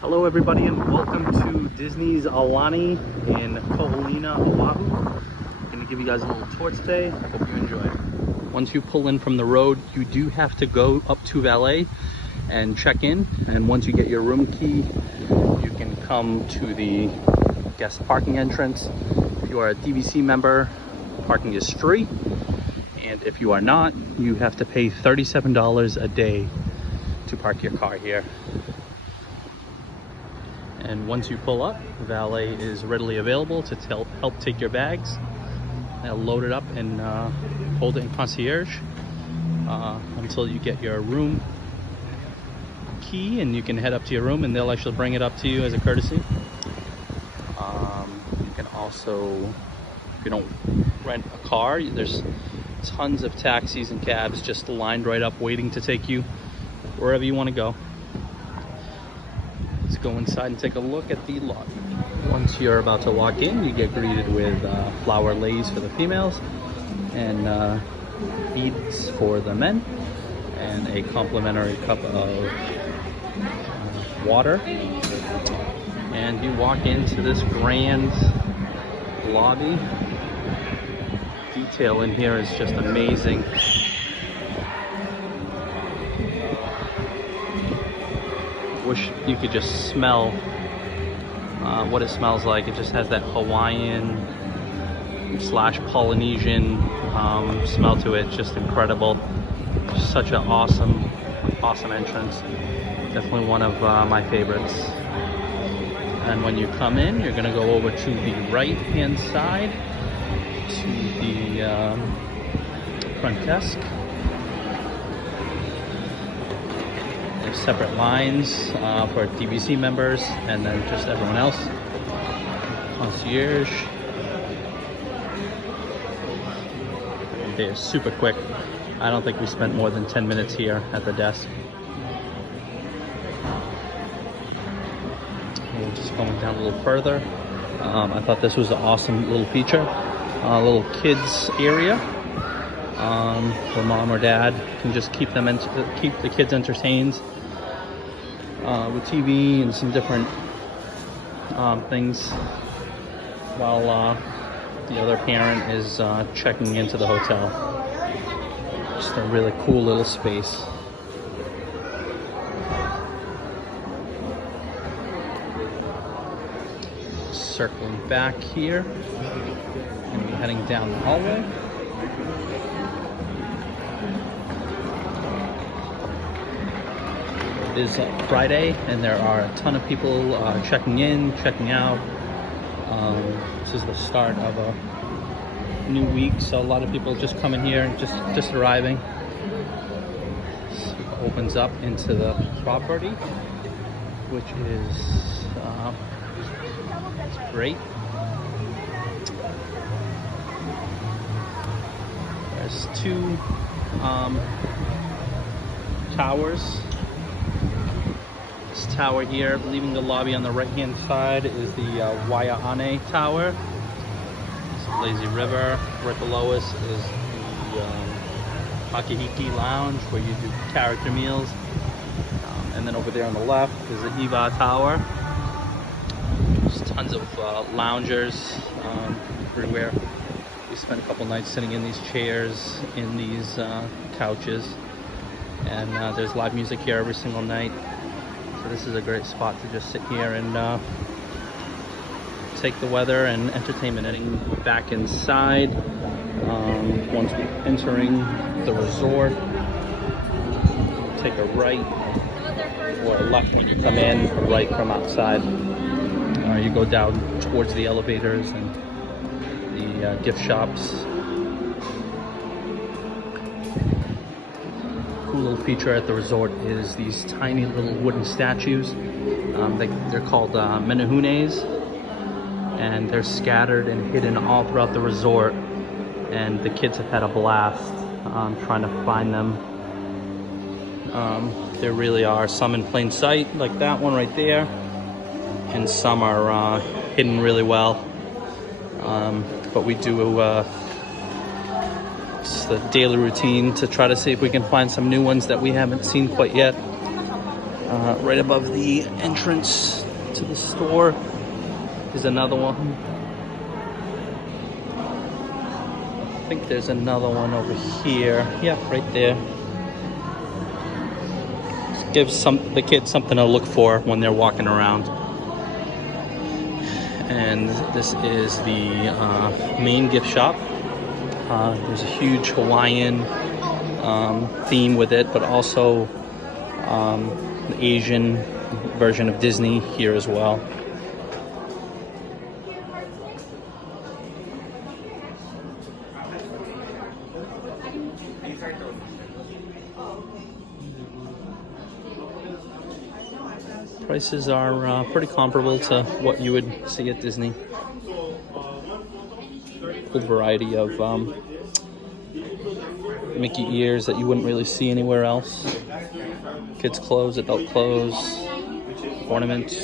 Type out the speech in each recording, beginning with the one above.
Hello everybody and welcome to Disney's Aulani in Ko'olina, Oahu. I'm going to give you guys a little tour today. I hope you enjoy it. Once you pull in from the road, you do have to go up to valet and check in. And once you get your room key, you can come to the guest parking entrance. If you are a DVC member, parking is free. And if you are not, you have to pay $37 a day to park your car here. And once you pull up, valet is readily available to help take your bags. They'll load it up and hold it in concierge until you get your room key, and you can head up to your room and they'll actually bring it up to you as a courtesy. You can also, if you don't rent a car, there's tons of taxis and cabs just lined right up waiting to take you wherever you want to go. Let's go inside and take a look at the lobby. Once you're about to walk in, you get greeted with flower leis for the females and beads for the men and a complimentary cup of water. And you walk into this grand lobby. Detail in here is just amazing. Wish you could just smell what it smells like. It just has that Hawaiian / Polynesian smell to it. Just incredible. Such an awesome entrance. Definitely one of my favorites. And when you come in, you're gonna go over to the right hand side to the front desk. There's separate lines for DVC members and then just everyone else. Concierge. They're super quick. I don't think we spent more than 10 minutes here at the desk. We're just going down a little further. I thought this was an awesome little feature. A little kids area where mom or dad can just keep the kids entertained with TV and some different things while the other parent is checking into the hotel. Just a really cool little space. Circling back here, and we're heading down the hallway. It is Friday, and there are a ton of people checking in, checking out. This is the start of a new week, so a lot of people just coming here and just arriving. So it opens up into the property, which is great. There's two towers. This tower here, leaving the lobby on the right hand side, is the Waia'ane Tower. It's a lazy river. Right below us is the Makahiki Lounge, where you do character meals. And then over there on the left is the Iwa Tower. There's tons of loungers everywhere. We spent a couple nights sitting in these chairs, in these couches, and there's live music here every single night. So this is a great spot to just sit here and take the weather and entertainment. Heading back inside, once we're entering the resort, take a right or a left when you come in, a right from outside. You go down towards the elevators and the gift shops. Cool little feature at the resort is these tiny little wooden statues. They're called menehunes, and they're scattered and hidden all throughout the resort. And the kids have had a blast trying to find them. There really are some in plain sight, like that one right there. And some are hidden really well, but we do it's the daily routine to try to see if we can find some new ones that we haven't seen quite yet. Right above the entrance to the store is another one. I think there's another one over here. Yep, right there. Just gives the kids something to look for when they're walking around. And this is the main gift shop. There's a huge Hawaiian theme with it, but also the Asian version of Disney here as well. Prices are pretty comparable to what you would see at Disney. Good variety of Mickey ears that you wouldn't really see anywhere else. Kids' clothes, adult clothes, ornaments.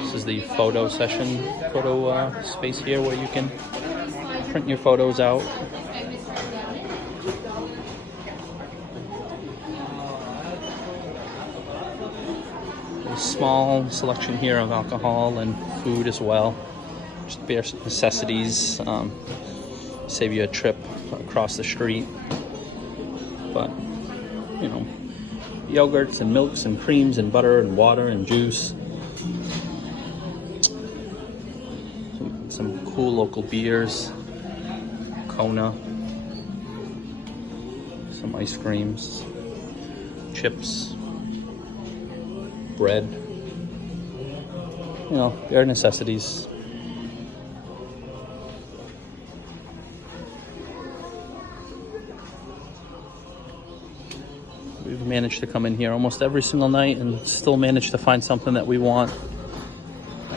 This is the photo space here where you can print your photos out. A small selection here of alcohol and food as well. Just bare necessities. Save you a trip across the street. But, you know, yogurts and milks and creams and butter and water and juice. Some cool local beers. Kona. Some ice creams. Chips. Bread. You know, bare necessities. We've managed to come in here almost every single night and still manage to find something that we want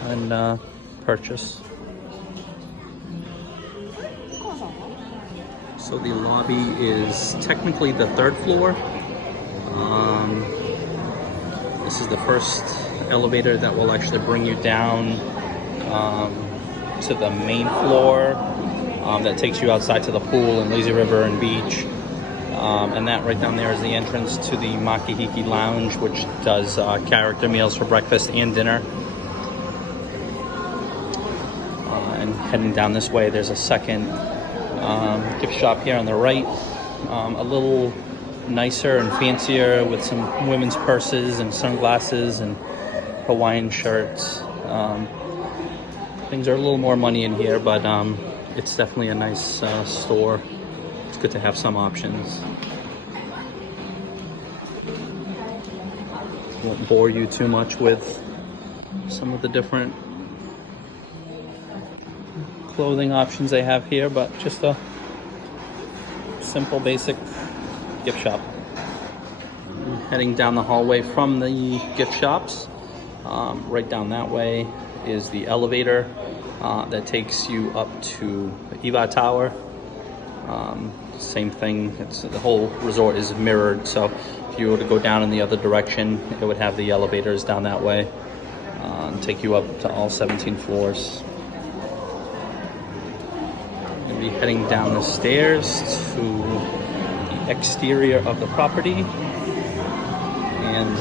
and purchase. So the lobby is technically the third floor. This is the first elevator that will actually bring you down to the main floor that takes you outside to the pool and lazy river and beach. And that right down there is the entrance to the Makahiki Lounge, which does character meals for breakfast and dinner. And heading down this way, there's a second gift shop here on the right. A little nicer and fancier with some women's purses and sunglasses and Hawaiian shirts. Things are a little more money in here, but it's definitely a nice store. It's good to have some options. Won't bore you too much with some of the different clothing options they have here, but just a simple, basic gift shop. Heading down the hallway from the gift shops, right down that way is the elevator that takes you up to the Iwa Tower. Same thing, the whole resort is mirrored, so if you were to go down in the other direction, it would have the elevators down that way and take you up to all 17 floors. We're going to be heading down the stairs to the exterior of the property and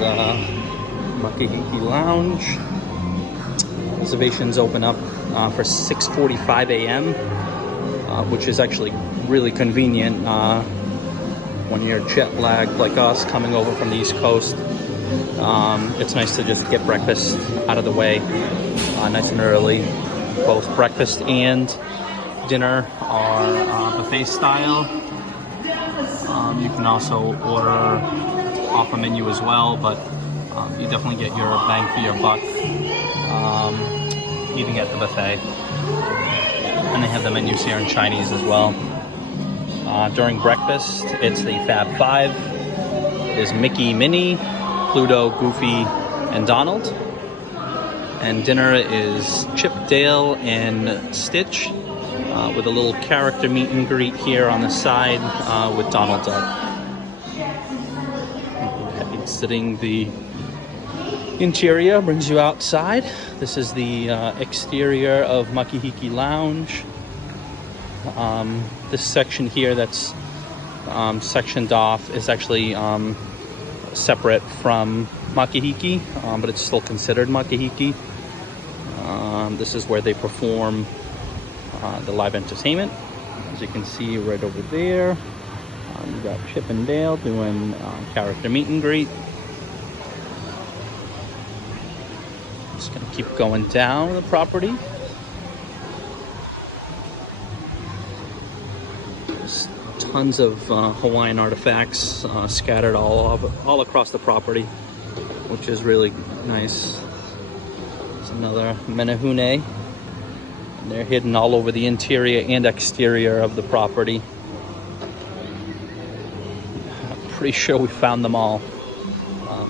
Makahiki Lounge. Reservations open up for 6:45 a.m. Which is actually really convenient when you're jet lagged like us coming over from the East Coast. It's nice to just get breakfast out of the way nice and early. Both breakfast and dinner are buffet style. You can also order off a menu as well, but you definitely get your bang for your buck eating at the buffet. And they have the menus here in Chinese as well. During breakfast, it's the Fab Five. There's Mickey, Minnie, Pluto, Goofy, and Donald. And dinner is Chip, Dale, and Stitch, with a little character meet and greet here on the side with Donald Duck. Exiting the interior brings you outside. This is the exterior of Makahiki Lounge. This section here that's sectioned off is actually separate from Makahiki, but it's still considered Makahiki. This is where they perform the live entertainment. As you can see right over there, you got Chip and Dale doing character meet and greet. Just gonna keep going down the property. There's tons of Hawaiian artifacts scattered all across the property, which is really nice. There's another menehune. And they're hidden all over the interior and exterior of the property. I'm pretty sure we found them all.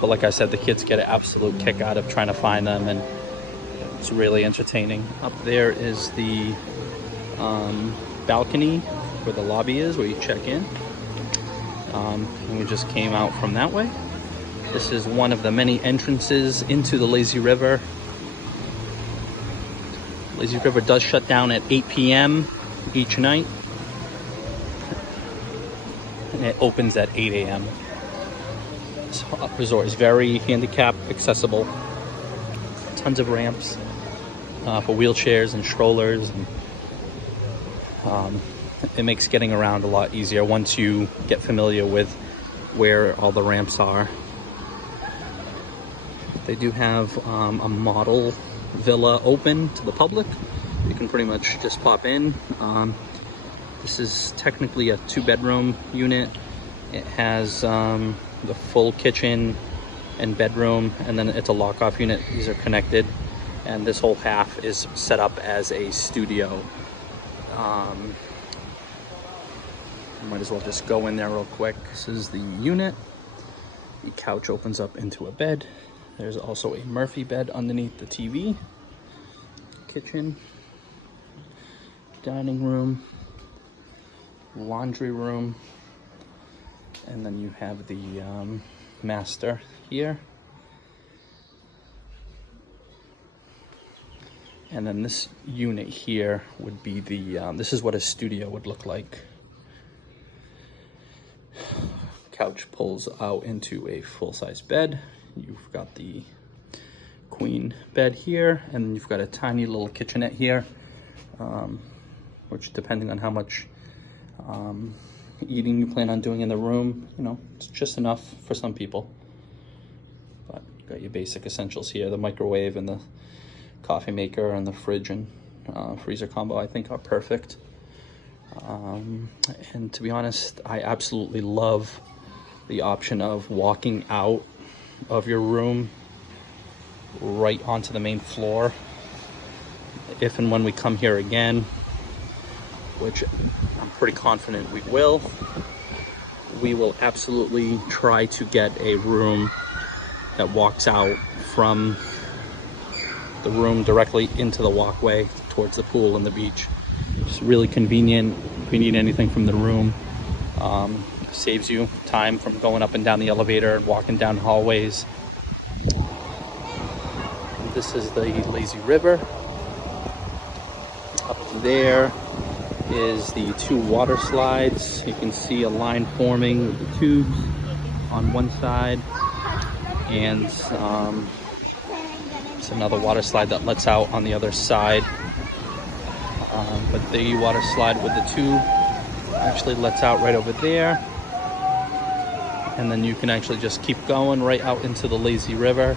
But like I said, the kids get an absolute kick out of trying to find them, and it's really entertaining. Up there is the balcony where the lobby is, where you check in. And we just came out from that way. This is one of the many entrances into the lazy river. Lazy River does shut down at 8 p.m. each night, and it opens at 8 a.m. This resort is very handicap accessible. Tons of ramps for wheelchairs and strollers, and it makes getting around a lot easier once you get familiar with where all the ramps are. They do have a model villa open to the public. You can pretty much just pop in. This is technically a 2-bedroom unit. It has the full kitchen and bedroom, and then it's a lock-off unit. These are connected, and this whole half is set up as a studio. Might as well just go in there real quick. This is the unit. The couch opens up into a bed. There's also a Murphy bed underneath the TV. Kitchen, dining room, laundry room, and then you have the master here. And then this unit here would be the, this is what a studio would look like. Couch pulls out into a full-size bed. You've got the queen bed here, and you've got a tiny little kitchenette here, which, depending on how much eating you plan on doing in the room, you know, it's just enough for some people. But you got your basic essentials here. The microwave and the coffee maker and the fridge and freezer combo, I think, are perfect. And to be honest, I absolutely love the option of walking out of your room right onto the main floor. If and when we come here again, which I'm pretty confident we will absolutely try to get a room that walks out from the room directly into the walkway towards the pool and the beach. It's really convenient. If you need anything from the room, saves you time from going up and down the elevator and walking down hallways. This is the lazy river. Up there is the 2 water slides. You can see a line forming with the tubes on one side, and it's another water slide that lets out on the other side. But the water slide with the tube actually lets out right over there, and then you can actually just keep going right out into the lazy river,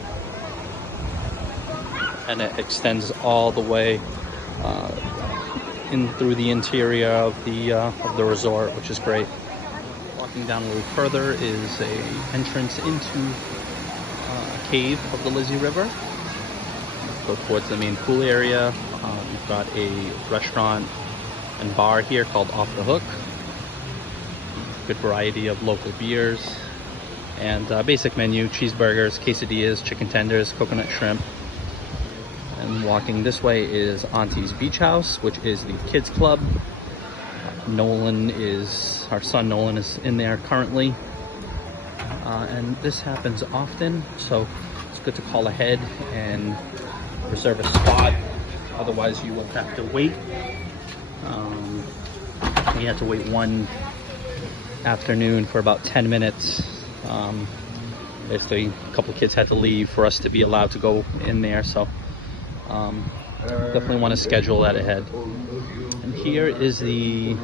and it extends all the way in through the interior of the resort, which is great. Walking down a little further is a entrance into a cave of the lazy river. Go towards the main pool area. We've got a restaurant and bar here called Off the Hook. Good variety of local beers and basic menu: cheeseburgers, quesadillas, chicken tenders, coconut shrimp. And walking this way is Auntie's Beach House, which is the kids club. Our son Nolan is in there currently. And this happens often, so it's good to call ahead and reserve a spot. Otherwise you will have to wait. We had to wait one afternoon for about 10 minutes Basically, a couple of kids had to leave for us to be allowed to go in there, so definitely want to schedule that ahead. And here is the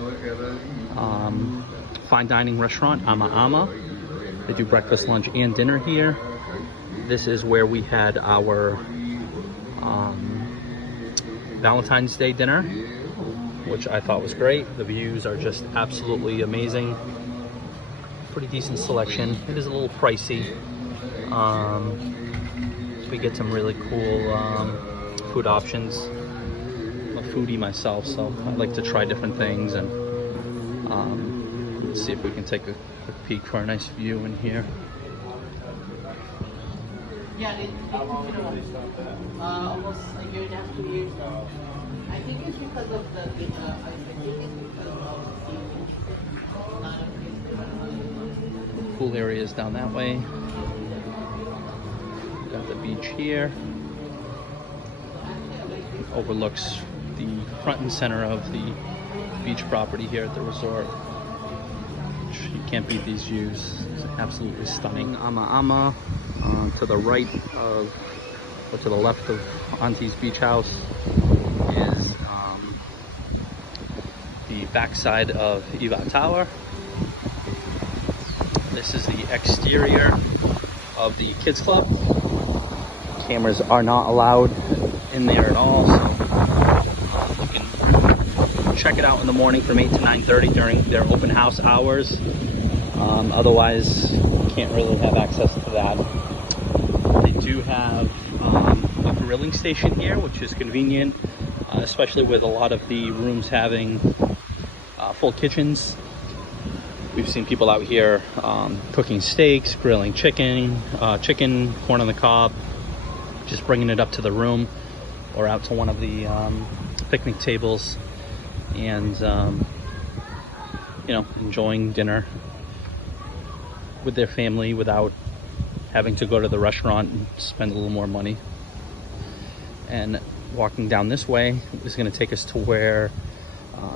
fine dining restaurant, Ama. They do breakfast, lunch, and dinner here. This is where we had our Valentine's Day dinner, which I thought was great. The views are just absolutely amazing. Pretty decent selection. It is a little pricey. We get some really cool food options. I'm a foodie myself, so I like to try different things, and let's see if we can take a quick peek for a nice view in here. Yeah, almost a year and a half, 2 years now. I think it's because of the Pool areas down that way. Got the beach here. Overlooks the front and center of the beach property here at the resort. You can't beat these views. It's absolutely stunning. Ama to the right of, or to the left of Auntie's beach house is the backside of Eva Tower. This is the exterior of the kids club. Cameras are not allowed in there at all, so you can check it out in the morning from 8 to 9:30 during their open house hours. Otherwise, you can't really have access to that. They do have a grilling station here, which is convenient, especially with a lot of the rooms having full kitchens. We've seen people out here cooking steaks, grilling chicken, corn on the cob, just bringing it up to the room or out to one of the picnic tables and enjoying dinner with their family without having to go to the restaurant and spend a little more money. And walking down this way is going to take us to where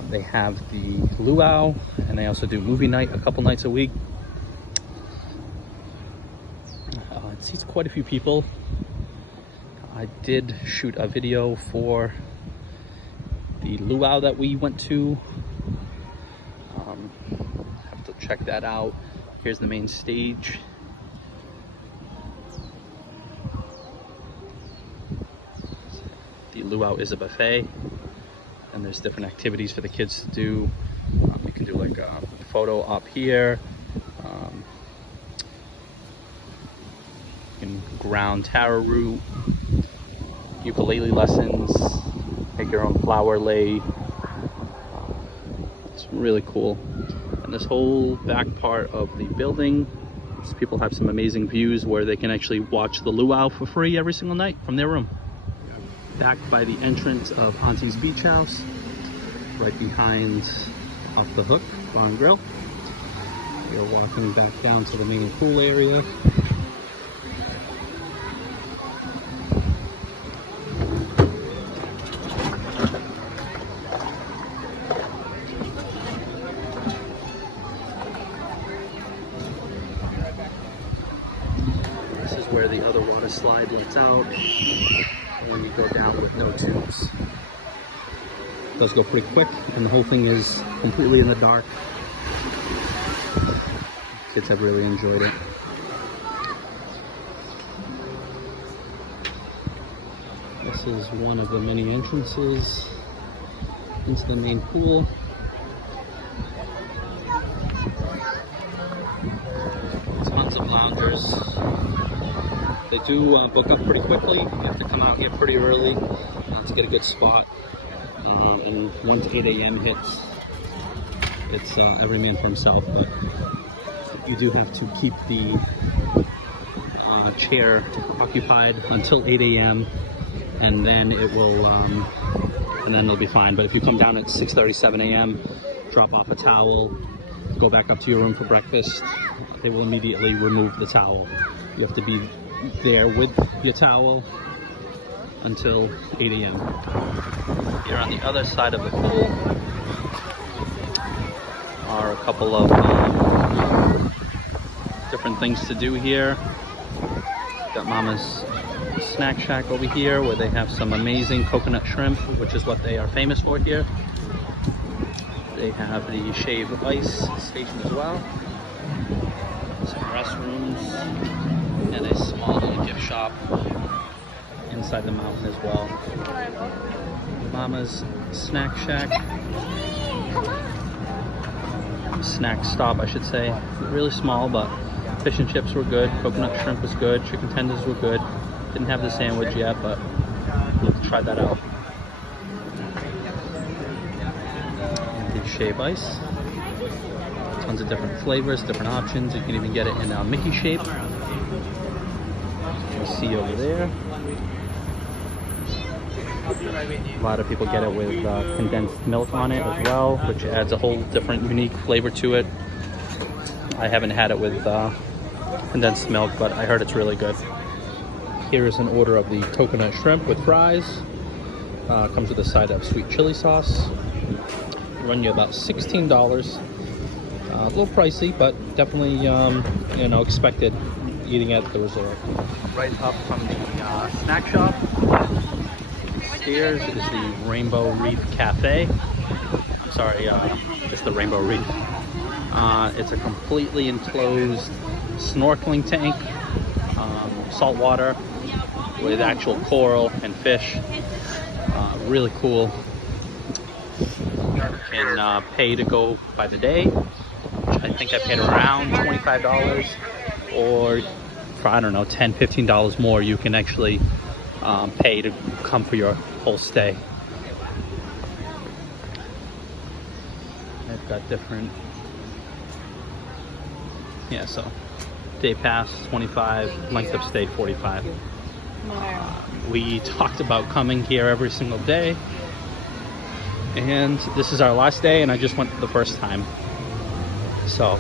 they have the luau, and they also do movie night a couple nights a week. It seats quite a few people. I did shoot a video for the luau that we went to. Have to check that out. Here's the main stage. The luau is a buffet, and there's different activities for the kids to do. You can do like a photo op here. You can ground taro root, ukulele lessons, make your own flower lei. It's really cool. And this whole back part of the building, people have some amazing views where they can actually watch the luau for free every single night from their room. Back by the entrance of Auntie's beach house, right behind Off the Hook Bar and Grill. We're walking back down to the main pool area. This is where the other water slide lets out, and you go down with no tubes. It does go pretty quick, and the whole thing is completely in the dark. Kids have really enjoyed it. This is one of the many entrances into the main pool. Tons of loungers. They do book up pretty quickly. You have to come out here pretty early to get a good spot. And once 8 a.m. hits, it's every man for himself. But you do have to keep the chair occupied until 8 a.m. and then it'll be fine. But if you come down at 6:30, 7 a.m., drop off a towel, go back up to your room for breakfast, they will immediately remove the towel. You have to be there with your towel until 8 a.m. Here on the other side of the pool are a couple of different things to do here. Got Mama's Snack Shack over here where they have some amazing coconut shrimp, which is what they are famous for here. They have the shaved ice station as well. Some restrooms and a small little gift shop inside the mountain as well. Mama's Snack Shack. Snack stop, I should say. Really small, but fish and chips were good. Coconut shrimp was good. Chicken tenders were good. Didn't have the sandwich yet, but we'll try that out. And the shaved ice. Tons of different flavors, different options. You can even get it in a Mickey shape. You see over there. A lot of people get it with condensed milk on it as well, which adds a whole different unique flavor to it. I haven't had it with condensed milk, but I heard it's really good. Here is an order of the coconut shrimp with fries. Comes with a side of sweet chili sauce. Run you about $16. A little pricey, but definitely you know, expected eating at the resort. Right up from the snack shop. Upstairs is the Rainbow Reef Cafe. I'm sorry, just the Rainbow Reef. It's a completely enclosed snorkeling tank, salt water with actual coral and fish. Really cool. You can pay to go by the day, which I think I paid around $25, or for, I don't know, $10, $15 more, you can actually pay to come for your whole stay. I've got different, yeah, so day pass 25, length of stay 45. We talked about coming here every single day, and this is our last day, and I just went for the first time. So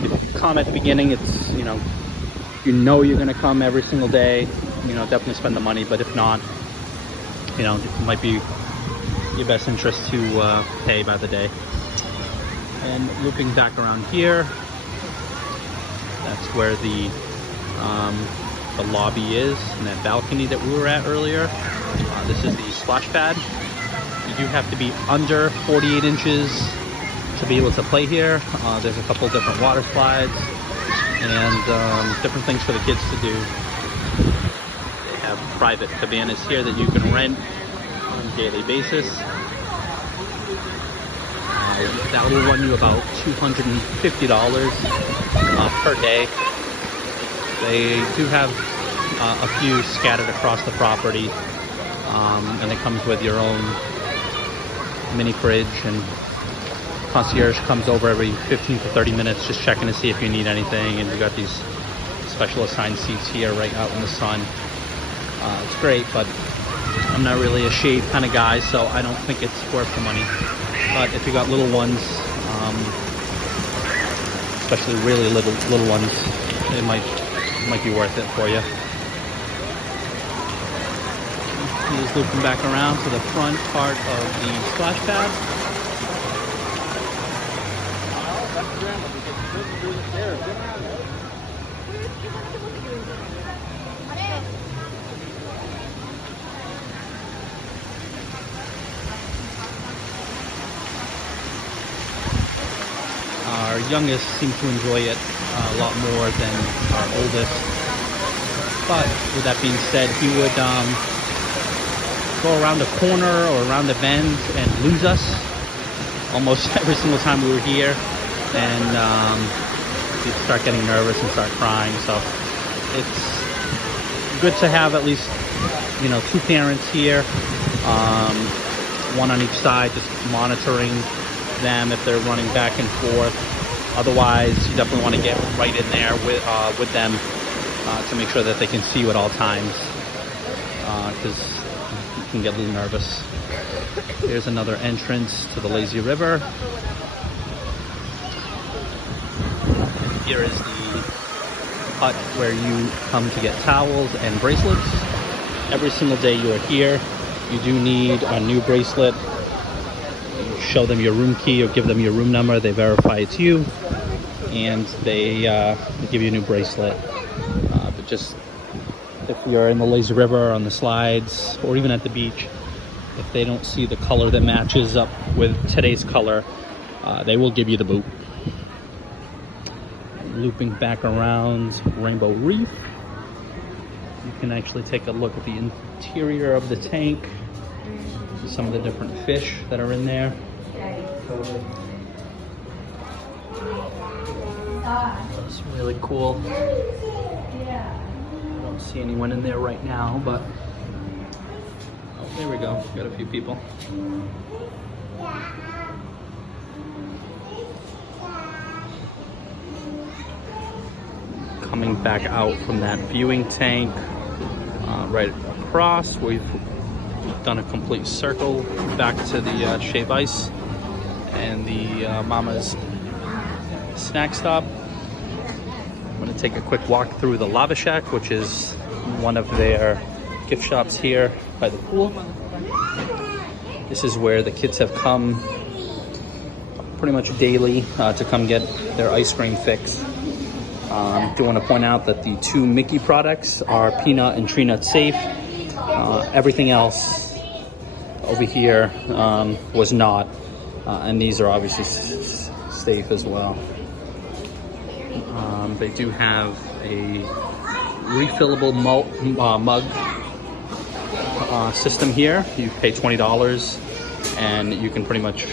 if you come at the beginning, it's, you know you're gonna come every single day, you know, definitely spend the money. But if not, you know, it might be your best interest to pay by the day. And looping back around here, that's where the lobby is, and that balcony that we were at earlier. This is the splash pad. You do have to be under 48 inches to be able to play here. There's a couple different water slides and different things for the kids to do. They have private cabanas here that you can rent on a daily basis. That will run you about $250 per day. They do have a few scattered across the property, and it comes with your own mini fridge, and concierge comes over every 15 to 30 minutes just checking to see if you need anything. And you've got these special assigned seats here right out in the sun. It's great, but I'm not really a shade kind of guy, so I don't think it's worth the money. But if you got little ones, especially really little ones, it might be worth it for you. Just looping back around to the front part of the splash pad. Our youngest seems to enjoy it a lot more than our oldest. But with that being said, he would go around a corner or around a bend and lose us almost every single time we were here, and he'd start getting nervous and start crying. So it's good to have at least, you know, two parents here, one on each side, just monitoring them if they're running back and forth. Otherwise, you definitely want to get right in there with them to make sure that they can see you at all times, because you can get a little nervous. Here's another entrance to the lazy river. Here is the hut where you come to get towels and bracelets. Every single day you are here, you do need a new bracelet. You show them your room key or give them your room number. They verify it's you, and they give you a new bracelet. just if you're in the lazy river or on the slides or even at the beach, if they don't see the color that matches up with today's color, they will give you the boot. Looping back around Rainbow Reef, you can actually take a look at the interior of the tank, see some of the different fish that are in there. It's really cool. I don't see anyone in there right now, but oh, there we go. Got a few people. Coming back out from that viewing tank, right across, we've done a complete circle back to the Shave Ice and the Mama's snack stop. I'm going to take a quick walk through the Lava Shack, which is one of their gift shops here by the pool. This is where the kids have come pretty much daily to come get their ice cream fix. Do want to point out that the 2 Mickey products are peanut and tree nut safe. Everything else over here was not, and these are obviously safe as well. They do have a refillable mug system here. You pay $20 and you can pretty much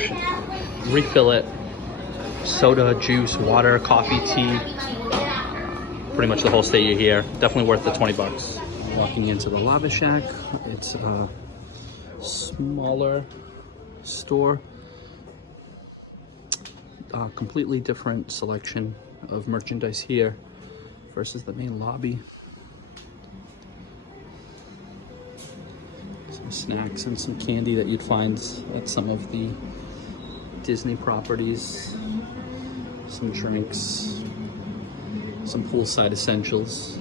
refill it. Soda, juice, water, coffee, tea, pretty much the whole stay you're here. Definitely worth the 20 bucks. Walking into the Lava Shack, it's a smaller store. Completely different selection of merchandise here versus the main lobby. Some snacks and some candy that you'd find at some of the Disney properties. Some drinks, some poolside essentials.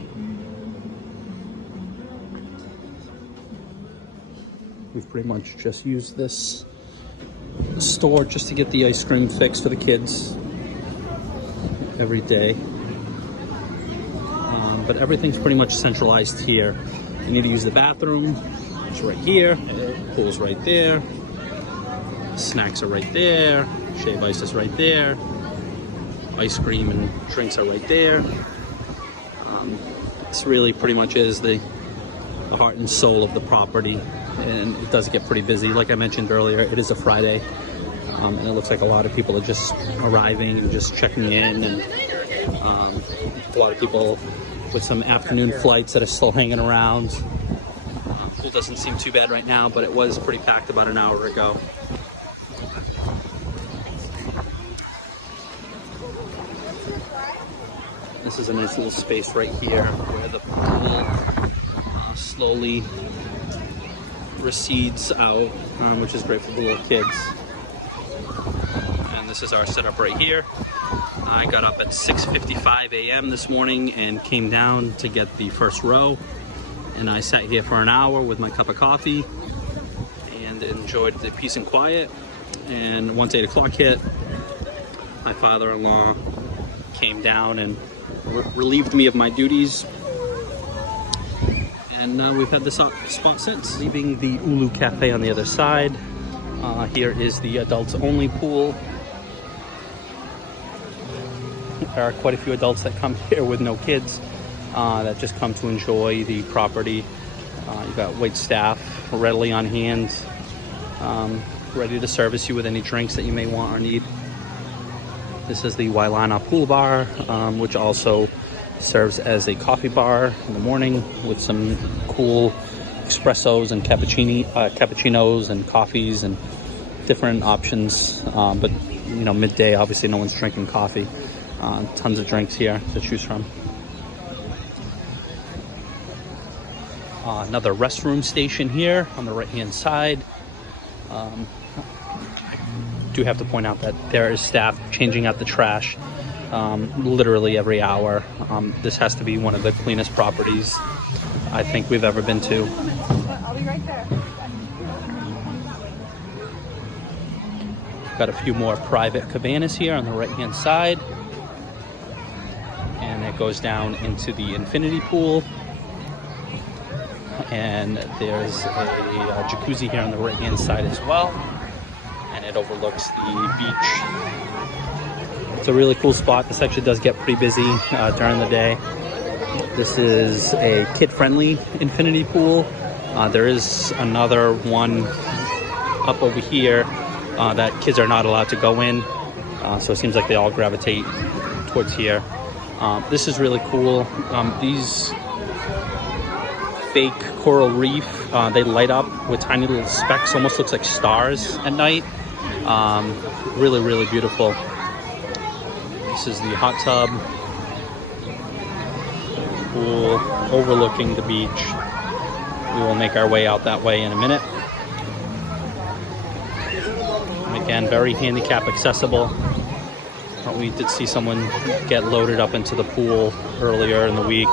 We've pretty much just used this store just to get the ice cream fix for the kids every day. But everything's pretty much centralized here. You need to use the bathroom, it's right here. Pool's right there. Snacks are right there. Shave Ice is right there. Ice cream and drinks are right there. This really pretty much is the heart and soul of the property, and it does get pretty busy. Like I mentioned earlier, it is a Friday, and it looks like a lot of people are just arriving and just checking in, and a lot of people with some afternoon flights that are still hanging around. Pool doesn't seem too bad right now, but it was pretty packed about an hour ago. This is a nice little space right here where the pool slowly recedes out, which is great for the little kids. And this is our setup right here. I got up at 6:55 a.m. this morning and came down to get the first row. And I sat here for an hour with my cup of coffee and enjoyed the peace and quiet. And once 8 o'clock hit, my father-in-law came down and relieved me of my duties. And we've had this spot since. Leaving the Ulu Cafe on the other side. Here is the adults only pool. There are quite a few adults that come here with no kids that just come to enjoy the property. You've got wait staff readily on hand, ready to service you with any drinks that you may want or need. This is the Aulani pool bar, which also serves as a coffee bar in the morning with some cool espressos and cappuccinos and coffees and different options. But you know, midday, obviously no one's drinking coffee. Tons of drinks here to choose from. Another restroom station here on the right hand side. I do have to point out that there is staff changing out the trash literally every hour. This has to be one of the cleanest properties I think we've ever been to. I'll be right there. Got a few more private cabanas here on the right hand side. And a goes down into the infinity pool. And there's a jacuzzi here on the right-hand side as well. And it overlooks the beach. It's a really cool spot. This actually does get pretty busy during the day. This is a kid-friendly infinity pool. There is another one up over here that kids are not allowed to go in. So it seems like they all gravitate towards here. This is really cool. These fake coral reef, they light up with tiny little specks, almost looks like stars at night. Really, really beautiful. This is the hot tub pool overlooking the beach. We will make our way out that way in a minute. And again, very handicap accessible. We did see someone get loaded up into the pool earlier in the week,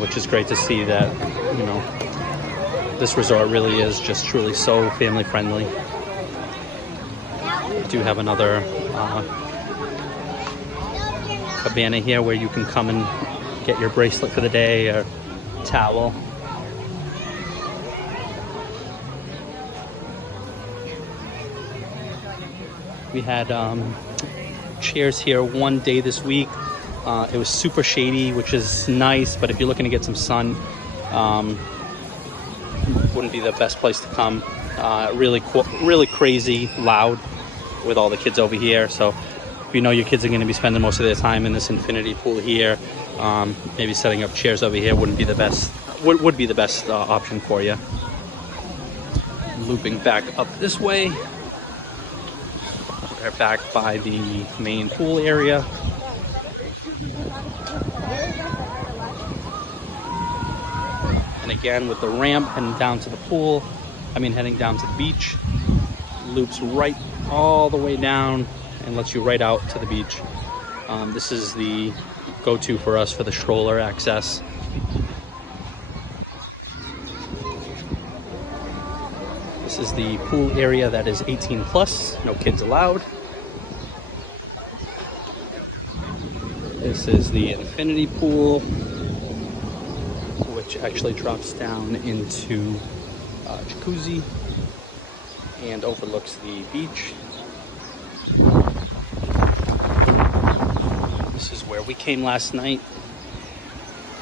which is great to see that, you know, this resort really is just truly so family friendly. We do have another cabana here where you can come and get your bracelet for the day or towel. We had chairs here one day this week. It was super shady, which is nice, but if you're looking to get some sun, wouldn't be the best place to come. Really crazy loud with all the kids over here. So if you know your kids are going to be spending most of their time in this infinity pool here, maybe setting up chairs over here wouldn't be the best. Would be the best option for you. Looping back up this way. We're back by the main pool area. And again, with the ramp heading down to the pool, heading down to the beach, loops right all the way down and lets you right out to the beach. This is the go-to for us for the stroller access. This is the pool area that is 18 plus, no kids allowed. This is the infinity pool, which actually drops down into jacuzzi and overlooks the beach. This is where we came last night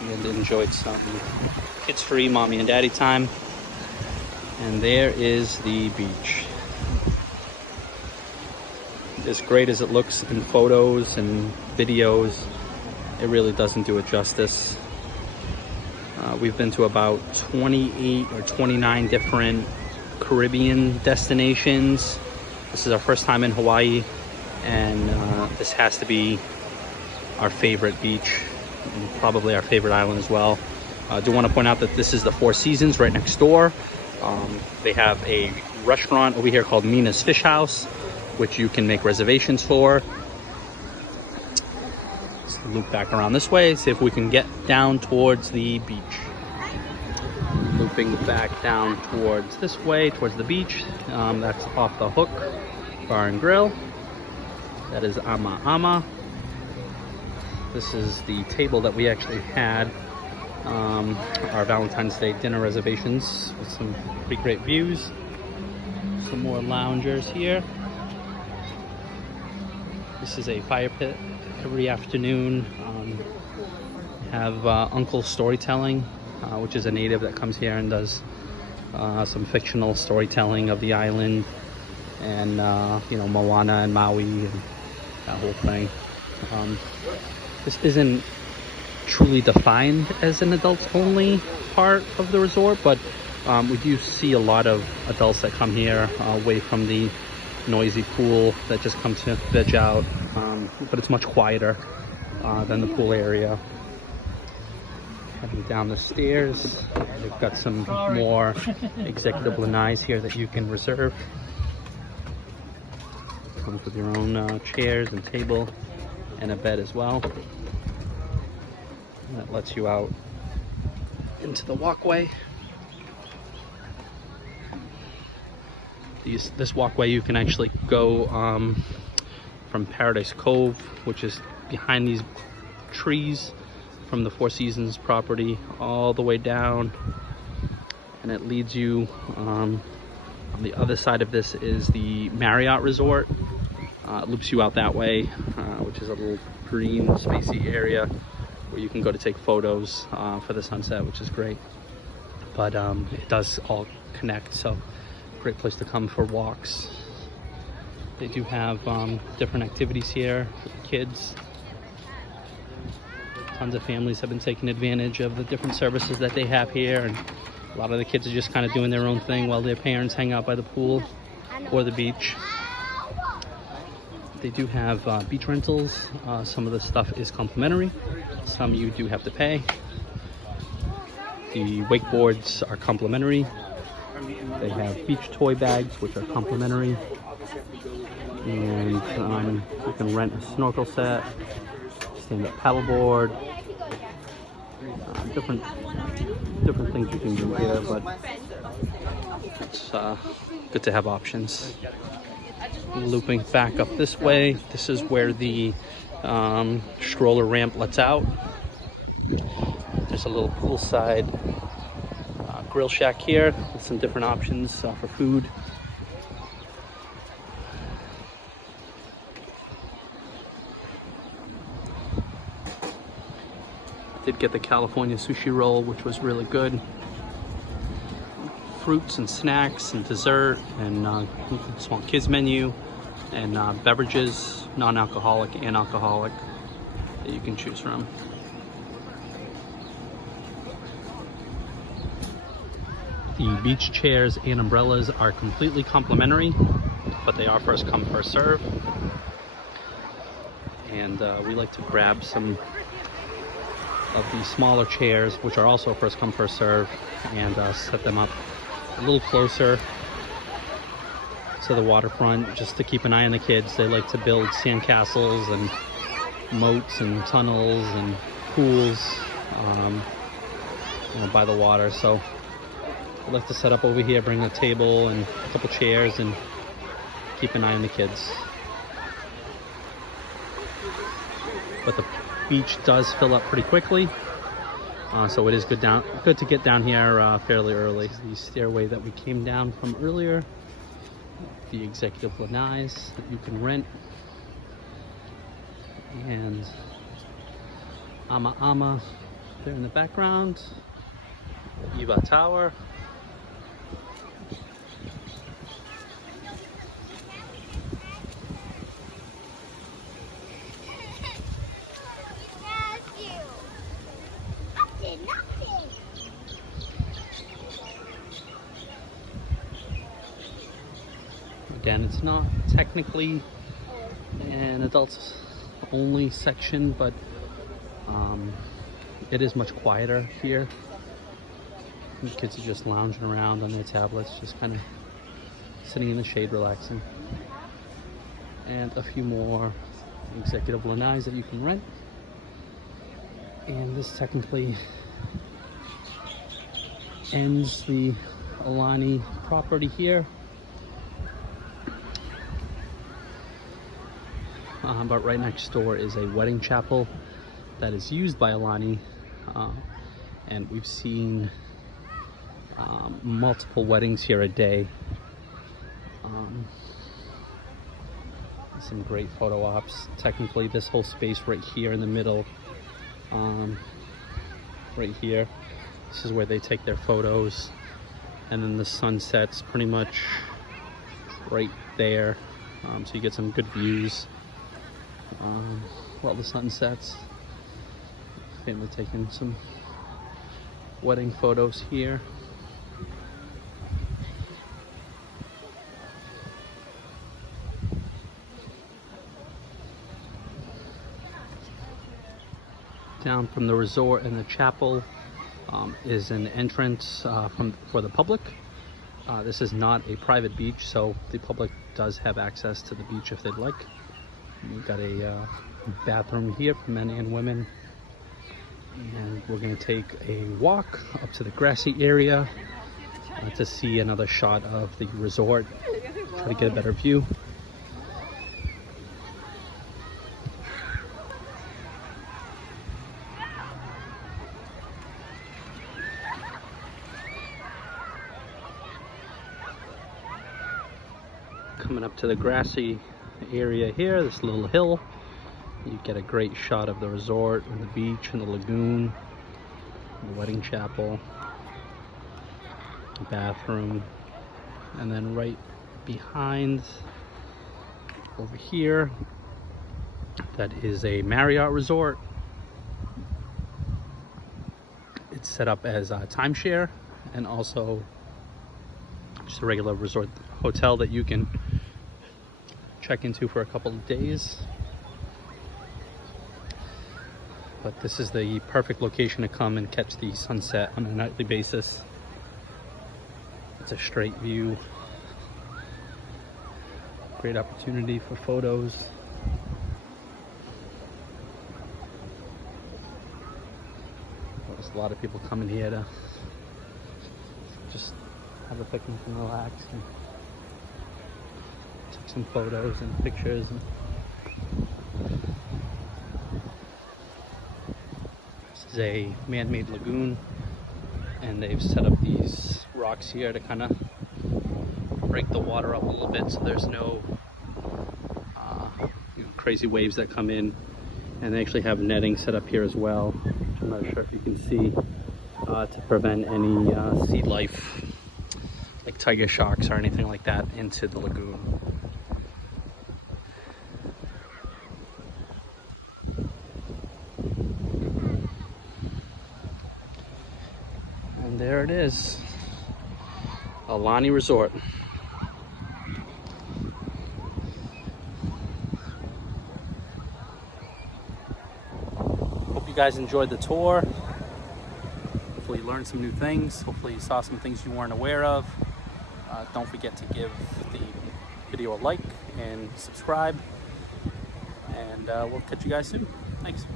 and enjoyed some kids-free mommy and daddy time. And there is the beach. As great as it looks in photos and videos, it really doesn't do it justice. We've been to about 28 or 29 different Caribbean destinations. This is our first time in Hawaii, and this has to be our favorite beach, and probably our favorite island as well. I do want to point out that this is the Four Seasons right next door. They have a restaurant over here called Mina's Fish House, which you can make reservations for. Let's loop back around this way, see if we can get down towards the beach. Looping back down towards this way, towards the beach. That's Off the Hook Bar and Grill. That is Ama Ama. This is the table that we actually had our Valentine's Day dinner reservations with some pretty great views. Some more loungers here. This is a fire pit every afternoon. We have Uncle Storytelling, which is a native that comes here and does some fictional storytelling of the island and Moana and Maui and that whole thing. This isn't truly defined as an adults only part of the resort, but we do see a lot of adults that come here away from the noisy pool that just come to veg out, but it's much quieter than the pool area. Heading down the stairs, we've got some more executive lanais here that you can reserve. Comes with your own chairs and table and a bed as well. That lets you out into the walkway. This walkway you can actually go from Paradise Cove, which is behind these trees from the Four Seasons property all the way down, and it leads you on the other side of this is the Marriott Resort. It loops you out that way, which is a little green spacey area where you can go to take photos for the sunset, which is great. But it does all connect, so great place to come for walks. They do have different activities here for the kids. Tons of families have been taking advantage of the different services that they have here, and a lot of the kids are just kind of doing their own thing while their parents hang out by the pool or the beach. They do have beach rentals. Some of the stuff is complimentary, some you do have to pay. The wakeboards are complimentary. They have beach toy bags, which are complimentary. And you can rent a snorkel set, stand-up paddleboard, different things you can do here, but it's good to have options. Looping back up this way, this is where the stroller ramp lets out. There's a little poolside grill shack here with some different options for food. Did get the California sushi roll, which was really good. Fruits and snacks and dessert and small kids menu and beverages, non-alcoholic and alcoholic, that you can choose from. The beach chairs and umbrellas are completely complimentary, but they are first come, first serve. And we like to grab some of the smaller chairs, which are also first come, first serve, and set them up a little closer to the waterfront, just to keep an eye on the kids. They like to build sandcastles and moats and tunnels and pools by the water. So I like to set up over here, bring a table and a couple chairs, and keep an eye on the kids. But the beach does fill up pretty quickly, so it is good to get down here fairly early. The stairway that we came down from earlier, the executive lanais that you can rent, and Ama Ama there in the background, Iva Tower. Again, it's not technically an adults only section, but it is much quieter here. The kids are just lounging around on their tablets, just kind of sitting in the shade, relaxing. And a few more executive lanais that you can rent. And this technically ends the Aulani property here. But right next door is a wedding chapel that is used by Aulani, and we've seen multiple weddings here a day. Some great photo ops. Technically, this whole space right here in the middle, right here, this is where they take their photos, and then the sun sets pretty much right there, so you get some good views while the sun sets. Family taking some wedding photos here. Down from the resort and the chapel is an entrance for the public. This is not a private beach, so the public does have access to the beach if they'd like. We've got a bathroom here for men and women. And we're going to take a walk up to the grassy area to see another shot of the resort, try to get a better view. Coming up to the grassy area here, this little hill, you get a great shot of the resort and the beach and the lagoon, the wedding chapel, the bathroom, and then right behind over here, that is a Marriott resort. It's set up as a timeshare and also just a regular resort hotel that you can check into for a couple of days. But this is the perfect location to come and catch the sunset on a nightly basis. It's a straight view. Great opportunity for photos. There's a lot of people coming here to just have a picnic and relax and take some photos and pictures. This is a man-made lagoon, and they've set up these rocks here to kind of break the water up a little bit so there's no crazy waves that come in. And they actually have netting set up here as well, which I'm not sure if you can see, to prevent any sea life like tiger sharks or anything like that into the lagoon. And there it is, Aulani Resort. Hope you guys enjoyed the tour. Hopefully you learned some new things. Hopefully you saw some things you weren't aware of. Don't forget to give the video a like and subscribe. And we'll catch you guys soon. Thanks.